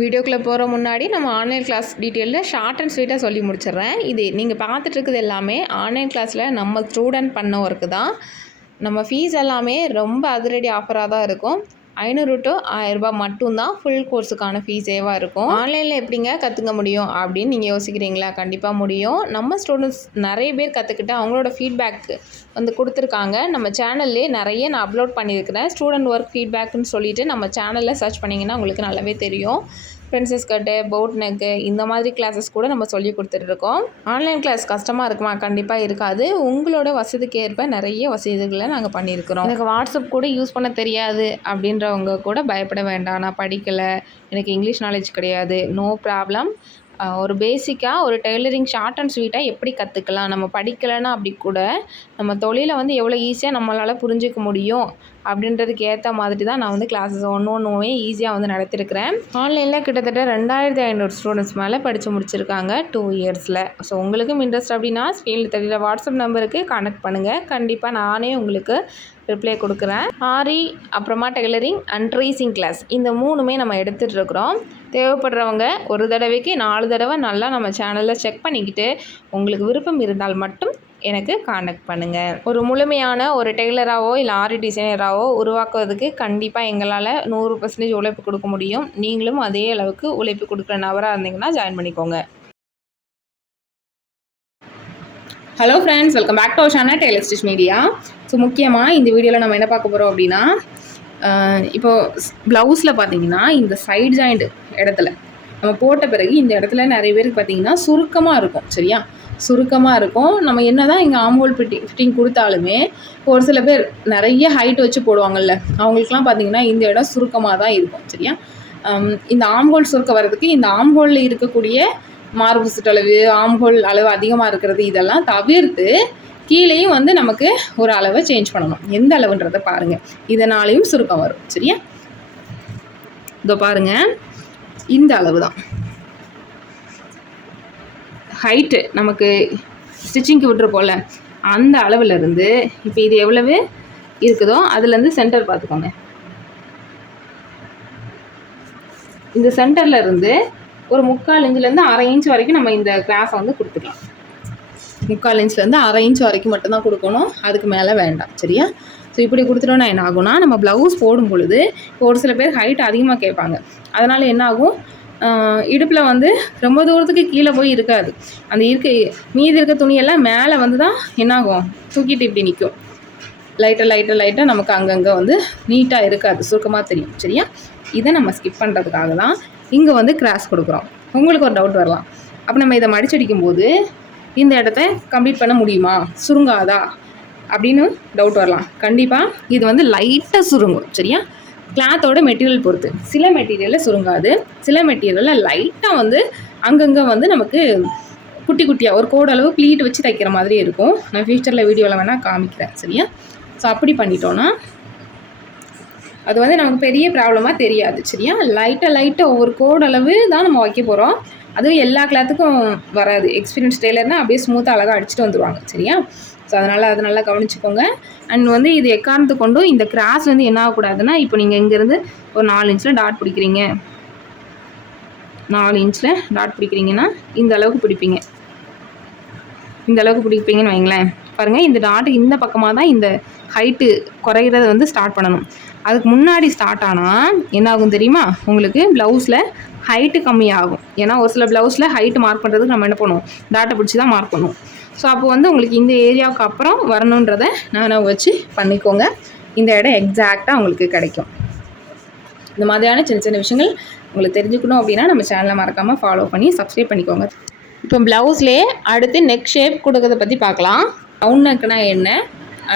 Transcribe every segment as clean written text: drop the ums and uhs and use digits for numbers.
வீடியோக்குள்ளே போகிற முன்னாடி நம்ம ஆன்லைன் கிளாஸ் டீட்டெயிலில் ஷார்ட் அண்ட் ஸ்வீட்டாக சொல்லி முடிச்சிடுறேன். இது நீங்கள் பார்த்துட்டு இருக்குது எல்லாமே ஆன்லைன் கிளாஸில் நம்ம ஸ்டூடெண்ட் பண்ண ஒர்க்கு தான். நம்ம ஃபீஸ் எல்லாமே ரொம்ப அதிரடி ஆஃபராக தான் இருக்கும். 500 to 1000 ரூபாய் மட்டும்தான் ஃபுல் கோர்ஸுக்கான ஃபீஸேவாக இருக்கும். ஆன்லைனில் எப்படிங்க கற்றுக்க முடியும் அப்படின்னு நீங்கள் யோசிக்கிறீங்களா? கண்டிப்பாக முடியும். நம்ம ஸ்டூடெண்ட்ஸ் நிறைய பேர் கற்றுக்கிட்டு அவங்களோட ஃபீட்பேக் வந்து கொடுத்துருக்காங்க. நம்ம சேனல்லே நிறைய நான் அப்லோட் பண்ணியிருக்கிறேன். ஸ்டூடெண்ட் ஒர்க் ஃபீட்பேக்குன்னு சொல்லிவிட்டு நம்ம சேனலில் சர்ச் பண்ணிங்கன்னா உங்களுக்கு நல்லாவே தெரியும். பிரின்சஸ் கட்டு, போட் நெக்கு இந்த மாதிரி கிளாஸஸ் கூட நம்ம சொல்லி கொடுத்துட்ருக்கோம். ஆன்லைன் கிளாஸ் கஷ்டமாக இருக்குமா? கண்டிப்பாக இருக்காது. உங்களோட வசதிக்கு ஏற்ப நிறைய வசதிகளை நாங்கள் பண்ணியிருக்கிறோம். எனக்கு வாட்ஸ்அப் கூட யூஸ் பண்ண தெரியாது அப்படின்றவங்க கூட பயப்பட வேண்டாம். நான் படிக்கலை, எனக்கு இங்கிலீஷ் நாலேஜ் கிடையாது, நோ ப்ராப்ளம். ஒரு பேசிக்காக ஒரு டெய்லரிங் ஷார்ட் அண்ட் ஸ்வீட்டாக எப்படி கற்றுக்கலாம், நம்ம படிக்கலைன்னா அப்படி கூட நம்ம தொழிலை வந்து எவ்வளோ ஈஸியாக நம்மளால் புரிஞ்சிக்க முடியும் அப்படின்றதுக்கு ஏற்ற மாதிரி தான் நான் வந்து கிளாஸஸ் ஒன்றுமே ஈஸியாக வந்து நடத்திருக்கிறேன். ஆன்லைனில் கிட்டத்தட்ட 2500 ஸ்டூடெண்ட்ஸ் மேலே படித்து முடிச்சிருக்காங்க 2 இயர்ஸில். ஸோ உங்களுக்கும் இன்ட்ரெஸ்ட் அப்படின்னா ஸ்க்ரீனில் தெரியுற வாட்ஸ்அப் நம்பருக்கு கான்டெக்ட் பண்ணுங்கள். கண்டிப்பாக நானே உங்களுக்கு ரிப்ளை கொடுக்குறேன். ஆரி, அப்புறமா டெய்லரிங் அண்ட் ட்ரீசிங் கிளாஸ் இந்த 3மே நம்ம எடுத்துகிட்ருக்குறோம். தேவைப்படுறவங்க ஒரு தடவைக்கு 4 தடவை நல்லா நம்ம சேனலில் செக் பண்ணிக்கிட்டு உங்களுக்கு விருப்பம் இருந்தால் மட்டும் எனக்கு கான்டெக்ட் பண்ணுங்கள். ஒரு முழுமையான ஒரு டெய்லராகவோ இல்லை ஆரி டிசைனராகவோ உருவாக்குவதற்கு கண்டிப்பாக எங்களால் 100% உழைப்பு கொடுக்க முடியும். நீங்களும் அதே அளவுக்கு உழைப்பு கொடுக்குற நபராக இருந்தீங்கன்னா ஜாயின் பண்ணிக்கோங்க. Hello friends, welcome back to our channel tailor stitch media. So முக்கியமாக இந்த வீடியோவில் நம்ம என்ன பார்க்க போகிறோம் அப்படின்னா, இப்போது ப்ளவுஸில் பார்த்தீங்கன்னா இந்த சைடு ஜாயிண்ட் இடத்துல நம்ம போட்ட பிறகு இந்த இடத்துல நிறைய பேருக்கு பார்த்தீங்கன்னா சுருக்கமாக இருக்கும். சரியா, சுருக்கமாக இருக்கும். நம்ம என்ன தான் இங்கே ஆம்ஹோல் ஃபிட்டிங் கொடுத்தாலுமே ஒரு சில பேர் நிறைய ஹைட் வச்சு போடுவாங்கள்ல, அவங்களுக்குலாம் பார்த்தீங்கன்னா இந்த இடம் சுருக்கமாக தான் இருக்கும். சரியா, இந்த ஆம்ஹோல் சுருக்க வர்றதுக்கு இந்த ஆம்ஹோலில் இருக்கக்கூடிய மார்பு சுற்றளவு, ஆம்ஹோல் அளவு அதிகமாக இருக்கிறது இதெல்லாம் தவிர்த்து கீழேயும் வந்து நமக்கு ஒரு அளவை சேஞ்ச் பண்ணணும். எந்த அளவுன்றதை பாருங்கள். இதனாலேயும் சுருக்கம் வரும். சரியா, இதோ பாருங்கள், இந்த அளவு தான் ஹைட்டு நமக்கு ஸ்டிச்சிங்க்கு விட்டுருப்போம்ல, அந்த அளவுலேருந்து இப்போ இது எவ்வளவு இருக்குதோ அதுலேருந்து சென்டர் பார்த்துக்கோங்க. இந்த சென்டரில் இருந்து ஒரு 3/4 இன்ச்லேருந்து 1/2 இன்ச் வரைக்கும் நம்ம இந்த கிராஸை வந்து கொடுத்துக்கலாம். 3/4 இன்ச்லேருந்து 1/2 இன்ச் வரைக்கும் மட்டும்தான் கொடுக்கணும், அதுக்கு மேலே வேண்டாம். சரியா, ஸோ இப்படி கொடுத்துட்டோன்னா என்ன ஆகும்னா, நம்ம ப்ளவுஸ் போடும் பொழுது ஒரு சில பேர் ஹைட் அதிகமாக கேட்பாங்க. அதனால் என்ன ஆகும், இடுப்பில் வந்து ரொம்ப தூரத்துக்கு கீழே போய் இருக்காது. அந்த மீதி இருக்க துணியெல்லாம் மேலே வந்து தான் என்னாகும், தூக்கிட்டு இப்படி நிற்கும். லைட்டாக நமக்கு அங்கங்கே வந்து நீட்டாக இருக்காது, சுருக்கமாக தெரியும். சரியா, இதை நம்ம ஸ்கிப் பண்ணுறதுக்காக தான் இங்கே வந்து கிராஸ் கொடுக்குறோம். உங்களுக்கு ஒரு டவுட் வரலாம், அப்போ நம்ம இதை மடிச்சடிக்கும் போது இந்த இடத்த கம்ப்ளீட் பண்ண முடியுமா, சுருங்காதா அப்படின்னு டவுட் வரலாம். கண்டிப்பாக இது வந்து லைட்டாக சுருங்கும். சரியா, கிளாத்தோட மெட்டீரியல் பொறுத்து. சில மெட்டீரியலில் சுருங்காது, சில மெட்டீரியலில் லைட்டாக வந்து அங்கங்கே வந்து நமக்கு குட்டி குட்டியாக ஒரு கோடளவு ப்ளீட் வச்சு தைக்கிற மாதிரி இருக்கும். நான் ஃபியூச்சரில் வீடியோவில் வேணால் காமிக்கிறேன். சரியா, ஸோ அப்படி பண்ணிட்டோன்னா அது வந்து நமக்கு பெரிய ப்ராப்ளமாக தெரியாது. சரியா, லைட்டாக ஒவ்வொரு கோடளவு தான் நம்ம வைக்க போகிறோம். அதுவும் எல்லா கிளாத்துக்கும் வராது. எக்ஸ்பீரியன்ஸ் டெய்லர்னால் அப்படியே ஸ்மூத்தாக அழகாக அடிச்சுட்டு வந்துடுவாங்க. சரியா, ஸோ அதனால் அது நல்லா கவனிச்சுக்கோங்க. அண்ட் வந்து இது எக்காரணத்து கொண்டும் இந்த கிராஸ் வந்து என்ன ஆகக்கூடாதுன்னா, இப்போ நீங்கள் இங்கேருந்து ஒரு 4 இன்ச்சில் டாட் பிடிக்கிறீங்க, 4 இன்ச்சில் டாட் பிடிக்கிறீங்கன்னா இந்த அளவுக்கு பிடிப்பீங்க. இந்த அளவுக்கு பிடிப்பீங்கன்னு வைங்களேன். பாருங்கள், இந்த டாட்டு இந்த பக்கமாக தான் இந்த ஹைட்டு குறையிறது வந்து ஸ்டார்ட் பண்ணணும். அதுக்கு முன்னாடி ஸ்டார்ட் ஆனால் என்ன ஆகும் தெரியுமா, உங்களுக்கு ப்ளவுஸில் ஹைட்டு கம்மியாகும். ஏன்னா ஒரு சில ப்ளவுஸில் ஹைட்டு மார்க் பண்ணுறதுக்கு நம்ம என்ன பண்ணுவோம், டாட்டை பிடிச்சி தான் மார்க் பண்ணுவோம். ஸோ அப்போ வந்து உங்களுக்கு இந்த ஏரியாவுக்கு அப்புறம் வரணுன்றதை நான் வச்சு பண்ணிக்கோங்க. இந்த இடம் எக்ஸாக்டாக உங்களுக்கு கிடைக்கும். இந்த மாதிரியான சின்ன சின்ன விஷயங்கள் உங்களுக்கு தெரிஞ்சுக்கணும் அப்படின்னா நம்ம சேனலை மறக்காமல் ஃபாலோ பண்ணி சப்ஸ்கிரைப் பண்ணிக்கோங்க. இப்போ ப்ளவுஸ்லேயே அடுத்து நெக் ஷேப் கொடுக்கறத பற்றி பார்க்கலாம். ரவுண்ட் நெக்குனா என்ன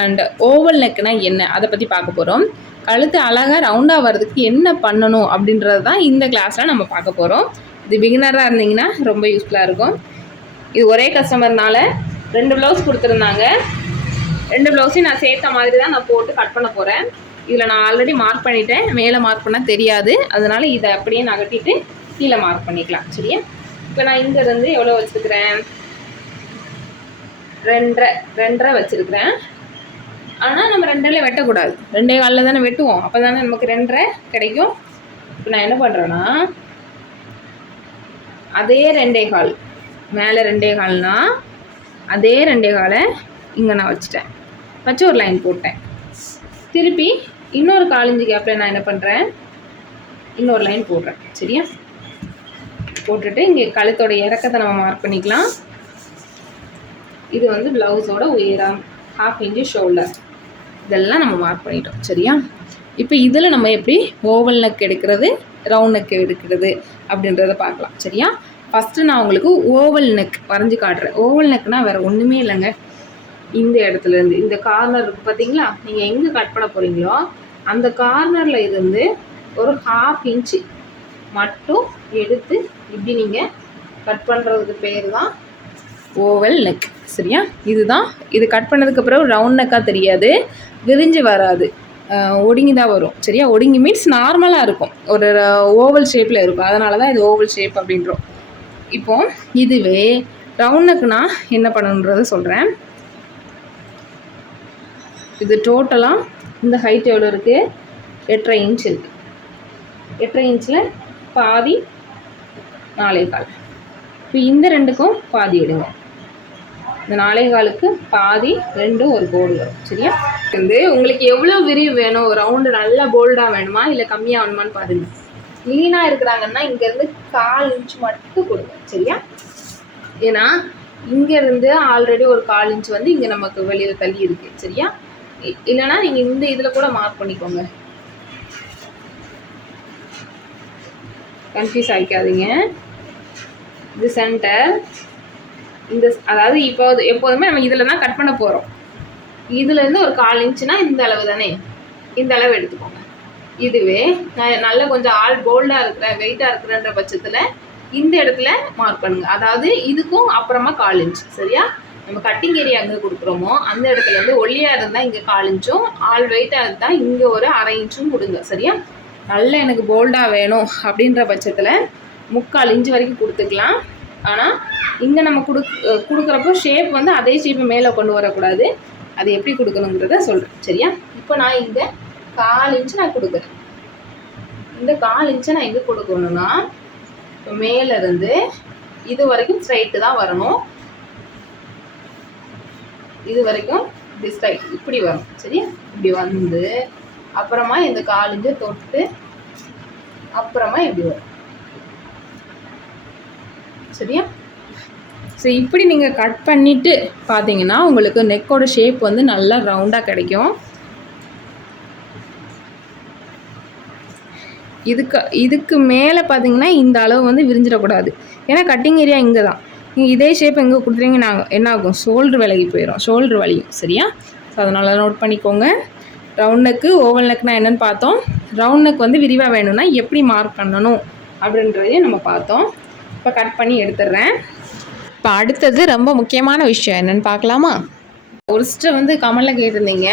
அண்ட் ஓவல் நெக்குனா என்ன, அதை பற்றி பார்க்க போகிறோம். கழுத்து அழகாக ரவுண்டாக வர்றதுக்கு என்ன பண்ணணும் அப்படின்றது தான் இந்த கிளாஸில் நம்ம பார்க்க போகிறோம். இது பிகினராக இருந்தீங்கன்னா ரொம்ப யூஸ்ஃபுல்லாக இருக்கும். இது ஒரே கஸ்டமர்னால 2 ப்ளவுஸ் கொடுத்துருந்தாங்க. 2 ப்ளவுஸையும் நான் சேர்த்த மாதிரி தான் நான் போட்டு கட் பண்ண போகிறேன். இதில் நான் ஆல்ரெடி மார்க் பண்ணிட்டேன், மேலே மார்க் பண்ணால் தெரியாது. அதனால் இதை அப்படியே நகட்டிட்டு கீழே மார்க் பண்ணிக்கலாம். சரியா, இப்போ நான் இங்கேருந்து எவ்வளோ வச்சுருக்கிறேன், 2.5 வச்சுருக்கிறேன். ஆனால் நம்ம 2.5 வெட்டக்கூடாது, 2.25 தானே வெட்டுவோம். அப்போ தானே நமக்கு 2.5 கிடைக்கும். இப்போ நான் என்ன பண்ணுறேன்னா, அதே 2.25 மேலே 2.25னா அதே 2.25 இங்கே நான் வச்சுட்டேன். வச்சு ஒரு லைன் போட்டேன். திருப்பி இன்னொரு 1/4 இன்ச்சு கேப்பில் நான் என்ன பண்ணுறேன், இன்னொரு லைன் போடுறேன். சரியா? போட்டுட்டு இங்கே கழுத்தோட இறக்கத்தை நம்ம மார்க் பண்ணிக்கலாம். இது வந்து ப்ளவுஸோட உயரம், 1/2 இன்ச்சு ஷோல்டர், இதெல்லாம் நம்ம மார்க் பண்ணிட்டோம். சரியா? இப்போ இதில் நம்ம எப்படி ஓவல் நெக் எடுக்கிறது, ரவுண்ட் நெக் எடுக்கிறது அப்படின்றத பார்க்கலாம். சரியா? ஃபஸ்ட்டு நான் உங்களுக்கு ஓவல் நெக் வரைஞ்சி காட்டுறேன். ஓவல் நெக்னால் வேறு ஒன்றுமே இல்லைங்க. இந்த இடத்துலேருந்து இந்த கார்னர் இருக்குது பார்த்தீங்களா, நீங்கள் எங்கே கட் பண்ண போகிறீங்களோ அந்த கார்னரில் இருந்து ஒரு 1/2 இன்ச்சு மட்டும் எடுத்து இப்படி நீங்கள் கட் பண்ணுறதுக்கு பேர் தான் ஓவல் நெக். சரியா? இதுதான். இது கட் பண்ணதுக்கு பிறகு ரவுண்ட் நெக்காக தெரியாது, விரிஞ்சு வராது, ஒடுங்கி தான் வரும். சரியா? ஒடுங்கி மீன்ஸ் நார்மலாக இருக்கும், ஒரு ஓவல் ஷேப்பில் இருக்கும். அதனால தான் இது ஓவல் ஷேப் அப்படின்றோம். இப்போது இதுவே ரவுண்ட் நெக்னா என்ன பண்ணணுன்றதை சொல்கிறேன். இது டோட்டலாக இந்த ஹைட் எவ்வளோ இருக்குது, 8.5 இன்ச் இருக்குது. 8.5 இன்ச்சில் பாதி 4.25. இப்போ இந்த ரெண்டுக்கும் பாதி எடுங்க. இந்த 4.25க்கு பாதி 2 ஒரு கோடு வரும். சரியா? வந்து உங்களுக்கு எவ்வளோ விரிவு வேணும், ரவுண்டு நல்லா போல்டாக வேணுமா இல்லை கம்மியாக வேணுமான்னு பாருங்கள். லீனாக இருக்கிறாங்கன்னா இங்கேருந்து 1/4 இன்ச் மட்டும் கொடுங்க. சரியா? ஏன்னா இங்கேருந்து ஆல்ரெடி ஒரு 1/4 இன்ச் வந்து இங்கே நமக்கு வெளியில் தள்ளி இருக்குது. சரியா? இல்லைனா நீங்கள் இந்த இதில் கூட மார்க் பண்ணிக்கோங்க, கன்ஃபியூஸ் ஆகிக்காதீங்க. இது சென்டர், இந்த அதாவது இப்போ எப்போதுமே நம்ம இதில் தான் கட் பண்ண போகிறோம். இதுலேருந்து ஒரு 1/4 இன்ச்சுனா இந்த அளவு தானே, இந்த அளவு எடுத்துக்கோங்க. இதுவே நான் நல்ல கொஞ்சம் போல்டாக இருக்கிறேன், வெயிட்டாக இருக்கிறேன்ற பட்சத்தில் இந்த இடத்துல மார்க் பண்ணுங்கள். அதாவது இதுக்கும் அப்புறமா 1/4 இன்ச். சரியா? நம்ம கட்டிங் ஏரியா எங்கே கொடுக்குறோமோ அந்த இடத்துலேருந்து ஒல்லியாக இருந்தால் இங்கே 1/4 இன்ச்சும், வெயிட்டாக இருந்தால் இங்கே ஒரு 1/2 இன்ச்சும் கொடுங்க. சரியா? நல்லா எனக்கு போல்டாக வேணும் அப்படின்ற பட்சத்தில் 3/4 இன்ச்சு வரைக்கும் கொடுத்துக்கலாம். ஆனால் இங்கே நம்ம கொடுக்குறப்போ ஷேப் வந்து அதே ஷேப்பை மேலே கொண்டு வரக்கூடாது. அது எப்படி கொடுக்கணுங்கிறத சொல்கிறேன். சரியா? இப்போ நான் இங்கே 1/4 இன்ச்சு நான் கொடுக்குறேன். இந்த 1/4 இன்ச்சை நான் எங்கே கொடுக்கணும்னா இப்போ மேலேருந்து இது வரைக்கும் ஸ்ட்ரைட்டு தான் வரணும். இது வரைக்கும் இப்படி ஸ்ட்ரைட் இப்படி வரும். சரியா? இப்படி வந்து அப்புறமா இந்த 1/4 இன்ச்சை தொட்டு அப்புறமா இப்படி வரும். சரியா? ஸோ இப்படி நீங்கள் கட் பண்ணிவிட்டு பார்த்தீங்கன்னா உங்களுக்கு நெக்கோட ஷேப் வந்து நல்லா ரவுண்டாக கிடைக்கும். இதுக்கு மேலே பார்த்தீங்கன்னா இந்த அளவு வந்து விரிஞ்சிடக்கூடாது. ஏன்னா கட்டிங் ஏரியா இங்கே தான். நீங்கள் இதே ஷேப் எங்கே கொடுத்துட்டீங்கன்னா என்ன ஆகும், ஷோல்ட்ரு விலகி போயிடும், ஷோல்ட்ரு வலியும். சரியா? ஸோ அதனால் நோட் பண்ணிக்கோங்க. ரவுண்ட் நெக்கு, ஓவல் நெக்னால் என்னென்னு பார்த்தோம். ரவுண்ட் நெக் வந்து விரிவாக வேணும்னா எப்படி மார்க் பண்ணணும் அப்படின்றதையும் நம்ம பார்த்தோம். இப்போ கட் பண்ணி எடுத்துடுறேன். இப்போ அடுத்தது ரொம்ப முக்கியமான விஷயம் என்னென்னு பார்க்கலாமா? ஒரு சிஸ்டர் வந்து கமெண்டில் கேட்டிருந்தீங்க,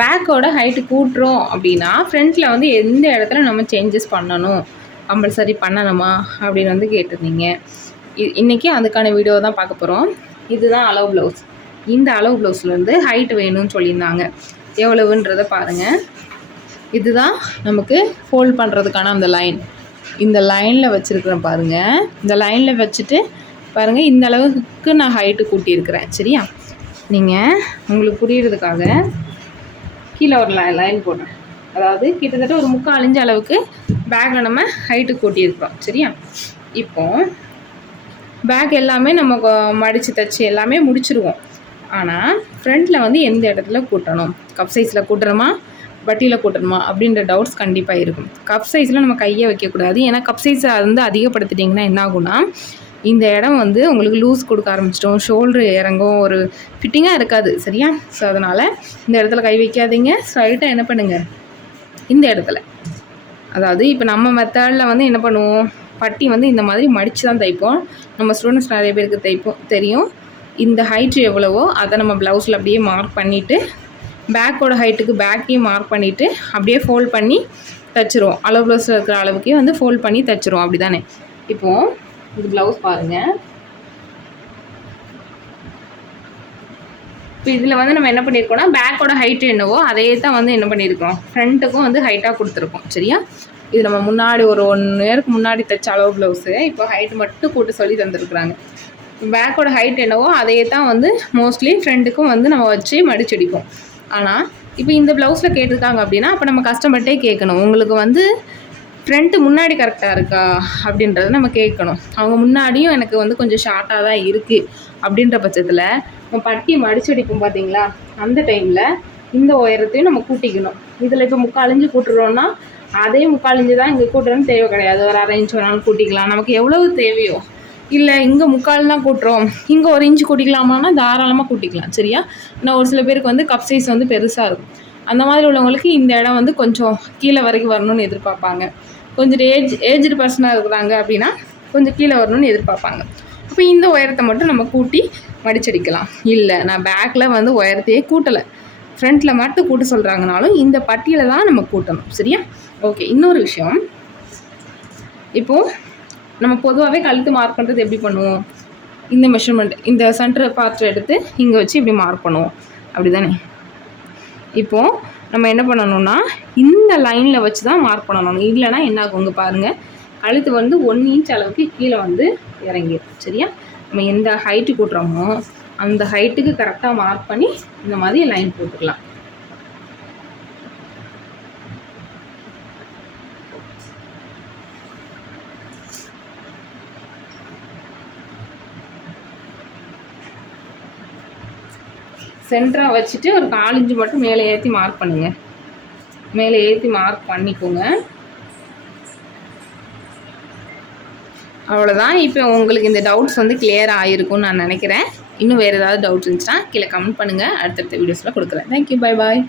பேக்கோட ஹைட்டு கூட்டுறோம் அப்படின்னா ஃப்ரண்ட்டில் வந்து எந்த இடத்துல நம்ம சேஞ்சஸ் பண்ணணும், கம்பல்சரி பண்ணணுமா அப்படின்னு வந்து கேட்டிருந்தீங்க. இன்றைக்கி அதுக்கான வீடியோ தான் பார்க்க போகிறோம். இதுதான் அளவு ப்ளவுஸ். இந்த அளவு ப்ளவுஸில் வந்து ஹைட் வேணும்னு சொல்லியிருந்தாங்க. எவ்வளவுன்றதை பாருங்கள். இதுதான் நமக்கு ஃபோல்ட் பண்ணுறதுக்கான அந்த லைன். இந்த லைனில் வச்சுருக்கிறேன் பாருங்கள். இந்த லைனில் வச்சுட்டு பாருங்கள், இந்த அளவுக்கு நான் ஹைட்டு கூட்டியிருக்கிறேன். சரியா? நீங்கள் உங்களுக்கு புரியுறதுக்காக கீழே ஒரு லைன் போடுறேன். அதாவது கிட்டத்தட்ட ஒரு 3/4 இன்ச் அளவுக்கு பேக்கில் நம்ம ஹைட்டு கூட்டியிருக்கிறோம். சரியா? இப்போ பேக் எல்லாமே நம்ம மடித்து தைச்சி எல்லாமே முடிச்சுருவோம். ஆனால் ஃப்ரண்ட்டில் வந்து எந்த இடத்துல கூட்டணும், கப் சைஸில் கூட்டுறோமா பட்டியில் கூட்டணுமா அப்படின்ற டவுட்ஸ் கண்டிப்பாக இருக்கும். கப் சைஸில் நம்ம கையை வைக்கக்கூடாது. ஏன்னா கப் சைஸை வந்து அதிகப்படுத்திட்டிங்கன்னா என்ன ஆகும்னா இந்த இடம் வந்து உங்களுக்கு லூஸ் கொடுக்க ஆரம்பிச்சிட்டோம், ஷோல்ட்ரு இறங்கும், ஒரு ஃபிட்டிங்காக இருக்காது. சரியா? ஸோ அதனால் இந்த இடத்துல கை வைக்காதீங்க. ஸ்ட்ரைட்டாக என்ன பண்ணுங்கள், இந்த இடத்துல, அதாவது இப்போ நம்ம மெத்தடில் வந்து என்ன பண்ணுவோம், பட்டி வந்து இந்த மாதிரி மடித்து தான் தைப்போம். நம்ம ஸ்டூடெண்ட்ஸ் நிறைய பேருக்கு தெரியும். இந்த ஹைட்டு எவ்வளவோ அதை நம்ம ப்ளவுஸில் அப்படியே மார்க் பண்ணிவிட்டு பேக்கோட ஹைட்டுக்கு பேக்கையும் மார்க் பண்ணிவிட்டு அப்படியே ஃபோல்ட் பண்ணி தைச்சிருவோம். அளவு ப்ளவுஸில் இருக்கிற அளவுக்கே வந்து ஃபோல்ட் பண்ணி தைச்சிருவோம். அப்படி தானே? இப்போது இது ப்ளவுஸ் பாருங்கள். இப்போ இதில் வந்து நம்ம என்ன பண்ணியிருக்கோம்னா பேக்கோட ஹைட்டு என்னவோ அதே தான் வந்து என்ன பண்ணியிருக்கோம், ஃப்ரண்ட்டுக்கும் வந்து ஹைட்டாக கொடுத்துருக்கோம். சரியா? இது நம்ம முன்னாடி ஒரு 1 இயருக்கு முன்னாடி தைச்ச அளவு ப்ளவுஸு. இப்போ ஹைட் மட்டும் கூட்ட சொல்லி தந்துருக்குறாங்க. பேக்கோட ஹைட் என்னவோ அதே தான் வந்து மோஸ்ட்லி ஃப்ரெண்டுக்கும் வந்து நம்ம வச்சு மடிச்சடிப்போம். ஆனால் இப்போ இந்த ப்ளவுஸில் கேட்டிருக்காங்க அப்படின்னா அப்போ நம்ம கஸ்டமர்கிட்டே கேட்கணும், உங்களுக்கு வந்து ஃப்ரண்ட்டு முன்னாடி கரெக்டாக இருக்கா அப்படின்றத நம்ம கேட்கணும். அவங்க முன்னாடியும் எனக்கு வந்து கொஞ்சம் ஷார்ட்டாக தான் இருக்குது அப்படின்ற பட்சத்தில் நம்ம பட்டி மடிச்சடிப்போம் பார்த்தீங்களா, அந்த டைமில் இந்த உயரத்தையும் நம்ம கூட்டிக்கணும். இதில் இப்போ 3/4 இன்ச்சு கூட்டுறோன்னா அதே 3/4 இன்ச்சு தான் இங்கே கூட்டுறோன்னு தேவை கிடையாது. ஒரு 1/2 இன்ச் வேணாலும் கூட்டிக்கலாம். நமக்கு எவ்வளவு தேவையோ, இல்லை இங்கே 3/4 தான் கூட்டுறோம், இங்கே 1 இன்ச்சு கூட்டிக்கலாமான்னா தாராளமாக கூட்டிக்கலாம். சரியா? ஆனால் ஒரு சில பேருக்கு வந்து கப் சைஸ் வந்து பெருசாக இருக்கும். அந்த மாதிரி உள்ளவங்களுக்கு இந்த இடம் வந்து கொஞ்சம் கீழே வரைக்கும் வரணும்னு எதிர்பார்ப்பாங்க. கொஞ்சம் ஏஜ்டு பர்சனாக இருக்கிறாங்க அப்படின்னா கொஞ்சம் கீழே வரணும்னு எதிர்பார்ப்பாங்க. அப்போ இந்த உயரத்தை மட்டும் நம்ம கூட்டி மடிச்சடிக்கலாம். இல்லை நான் பேக்கில் வந்து உயரத்தையே கூட்டலை, ஃப்ரண்ட்டில் மட்டும் கூட்ட சொல்கிறாங்கனாலும் இந்த பட்டியில் தான் நம்ம கூட்டணும். சரியா? ஓகே. இன்னொரு விஷயம், இப்போது நம்ம பொதுவாகவே கழுத்து மார்க் பண்ணுறது எப்படி பண்ணுவோம்? இந்த மெஷர்மெண்ட், இந்த சென்டர் பார்ட் எடுத்து இங்கே வச்சு இப்படி மார்க் பண்ணுவோம், அப்படி தானே? இப்போது நம்ம என்ன பண்ணணும்னா இந்த லைனில் வச்சு தான் மார்க் பண்ணணும். இல்லைனா என்ன ஆகுங்க பாருங்கள், கழுத்து வந்து 1 இன்ச் அளவுக்கு கீழே வந்து இறங்கிடும். சரியா? நம்ம எந்த ஹைட்டு கூட்டுறோமோ அந்த ஹைட்டுக்கு கரெக்டாக மார்க் பண்ணி இந்த மாதிரி லைன் போட்டுக்கலாம். சென்டராக வச்சுட்டு ஒரு 4 இன்ச்சு மட்டும் மேலே ஏற்றி மார்க் பண்ணுங்கள். மேலே ஏற்றி மார்க் பண்ணிக்கோங்க. அவ்வளோதான். இப்போ உங்களுக்கு இந்த டவுட்ஸ் வந்து கிளியர் ஆகிருக்கும்னு நான் நினைக்கிறேன். இன்னும் வேறு ஏதாவது டவுட்ஸ் இருந்துச்சுன்னா கீழே கமெண்ட் பண்ணுங்கள். அடுத்தடுத்த வீடியோஸில் கொடுக்குறேன். தேங்க்யூ. Bye bye.